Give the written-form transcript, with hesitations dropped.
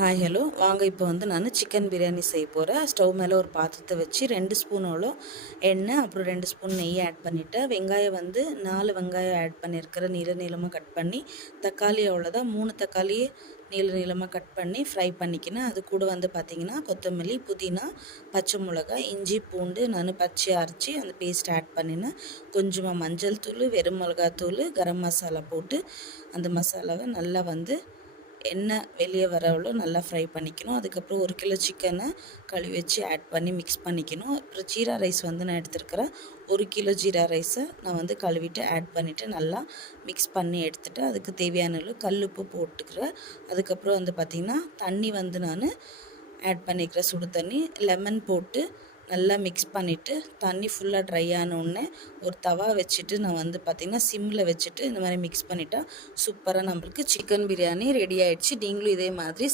Hi hello வாங்க. இப்போ வந்து நான் சிக்கன் பிரியாணி செய்ய போகிறேன். ஸ்டவ் மேலே ஒரு பாத்திரத்தை வச்சு 2 ஸ்பூன் எண்ணெய், அப்புறம் 2 ஸ்பூன் நெய் ஆட் பண்ணிவிட்டேன். வெங்காயம் வந்து 4 வெங்காயம் ஆட் பண்ணியிருக்கிறேன், நீளமாக கட் பண்ணி. தக்காளி அவ்வளோதான், 3 தக்காளியே நீளமாக கட் பண்ணி ஃப்ரை பண்ணிக்கினேன். அது கூட வந்து பார்த்திங்கன்னா கொத்தமல்லி, புதினா, பச்சை மிளகாய், இஞ்சி, பூண்டு நான் பச்சையாக அரைச்சி அந்த பேஸ்ட் ஆட் பண்ணினேன். கொஞ்சமாக மஞ்சள் தூள், வெறும் மிளகாத்தூள், கரம் மசாலா போட்டு அந்த மசாலாவை நல்லா வந்து எண்ணெய் வெளியே வரவளோ நல்லா ஃப்ரை பண்ணிக்கணும். அதுக்கப்புறம் 1 கிலோ சிக்கனை கழுவி வச்சு ஆட் பண்ணி மிக்ஸ் பண்ணிக்கணும். அப்புறம் ஜீரா ரைஸ் வந்து நான் எடுத்துருக்கிறேன். 1 கிலோ ஜீரா ரைஸை நான் வந்து கழுவிட்டு ஆட் பண்ணிவிட்டு நல்லா மிக்ஸ் பண்ணி எடுத்துகிட்டு அதுக்கு தேவையான அளவு கல்லுப்பு போட்டுக்கிறேன். அதுக்கப்புறம் வந்து பார்த்திங்கன்னா தண்ணி வந்து நான் ஆட் பண்ணிக்கிறேன், சுடு தண்ணி. லெமன் போட்டு நல்லா மிக்ஸ் பண்ணிவிட்டு தண்ணி ஃபுல்லாக ட்ரை ஆனோடனே ஒரு தவா வச்சுட்டு நான் வந்து பார்த்திங்கன்னா சிம்மில் வச்சுட்டு இந்த மாதிரி மிக்ஸ் பண்ணிட்டா சூப்பராக நம்மளுக்கு சிக்கன் பிரியாணி ரெடி ஆகிடுச்சு. நீங்களும் இதே மாதிரி